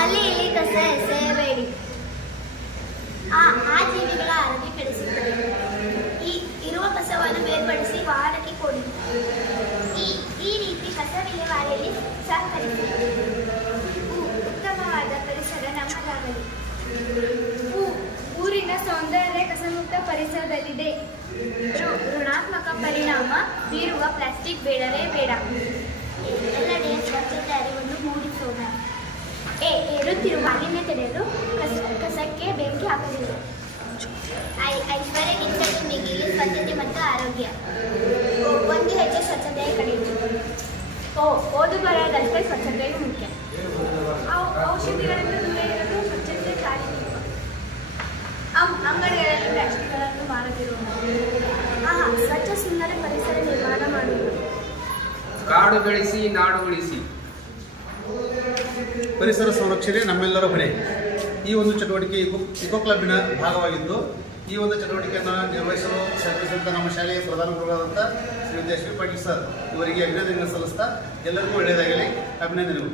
ಅಲ್ಲಿ ಇಲ್ಲಿ ಕಸ ಎಸೆಯಬೇಡಿ. ಆ ಜೀವಿಗಳ ಆರೋಗ್ಯ ಕೆಡಿಸುತ್ತದೆ. ಇರುವ ಕಸವನ್ನು ಬೇರ್ಪಡಿಸಿ ವಾಹನಕ್ಕೆ ಕೊಡಿ. ಈ ರೀತಿ ಕಸ ವಿಲೇವಾರಿಯಲ್ಲಿ ಸಹಕರಿಸಿ. ಉತ್ತಮವಾದ ಪರಿಸರ ನಮ್ಮದಾಗಲಿ. ಊರಿನ ಸೌಂದರ್ಯ ಕಸಮುಕ್ತ ಪರಿಸರದಲ್ಲಿದೆ. ಋಣಾತ್ಮಕ ಪರಿಣಾಮ ಬೀರುವ ಪ್ಲಾಸ್ಟಿಕ್ ಬೇಡವೇ ಬೇಡ. ಎಲ್ಲೆಡೆಯ ಸ್ವಚ್ಛತೆ ಅರಿವನ್ನು ಮೂಡಿಸೋಣ. ಏರುತ್ತಿರುವ ಮಾಲಿನ್ಯ ತಡೆಯಲು ಕಸಕ್ಕೆ ಬೆಂಕಿ ಹಾಕಲಿಲ್ಲ. ಐಶ್ವರ್ಯಕ್ಕಿಂತ ಮಿಗಿಲು ಸ್ವಚ್ಛತೆ ಮತ್ತು ಆರೋಗ್ಯ. ಒಂದು ಹೆಜ್ಜೆ ಸ್ವಚ್ಛತೆಯ ಕಡೆಗೆ. ಓದು ಬರೋದಷ್ಟೇ ಸ್ವಚ್ಛತೆಯು ಮುಖ್ಯ. ಔಷಧಿಗಳಿಂದ ದೂರ ಇರಲು ಸ್ವಚ್ಛತೆ ಚಾಲಿ. ಅಂಗಡಿಗಳಲ್ಲಿ ಪ್ಲಾಸ್ಟಿಕ್ಗಳನ್ನು ಮಾರದಿರುವುದು. ಸ್ವಚ್ಛ ಸುಂದರ ಪರಿಸರ ನಿರ್ಮಾಣ ಮಾಡುವುದು. ಕಾಡು ಬೆಳೆಸಿ ನಾಡು ಉಳಿಸಿ. ಪರಿಸರ ಸಂರಕ್ಷಣೆ ನಮ್ಮೆಲ್ಲರ ಹೊಣೆ. ಈ ಒಂದು ಚಟುವಟಿಕೆ ಇಕೋ ಕ್ಲಬ್ಬಿನ ಭಾಗವಾಗಿದ್ದು, ಈ ಒಂದು ಚಟುವಟಿಕೆಯನ್ನು ನಿರ್ವಹಿಸಲು ಸಹಕರಿಸಿದಂಥ ನಮ್ಮ ಶಾಲೆಯ ಪ್ರಧಾನ ಗುರುಗಳಾದಂಥ Shri S P Patil sir ಇವರಿಗೆ ಅಭಿನಂದನೆ ಸಲ್ಲಿಸ್ತಾ ಎಲ್ಲರಿಗೂ ಒಳ್ಳೆಯದಾಗಲಿ. ಅಭಿನಂದನೆಗಳು.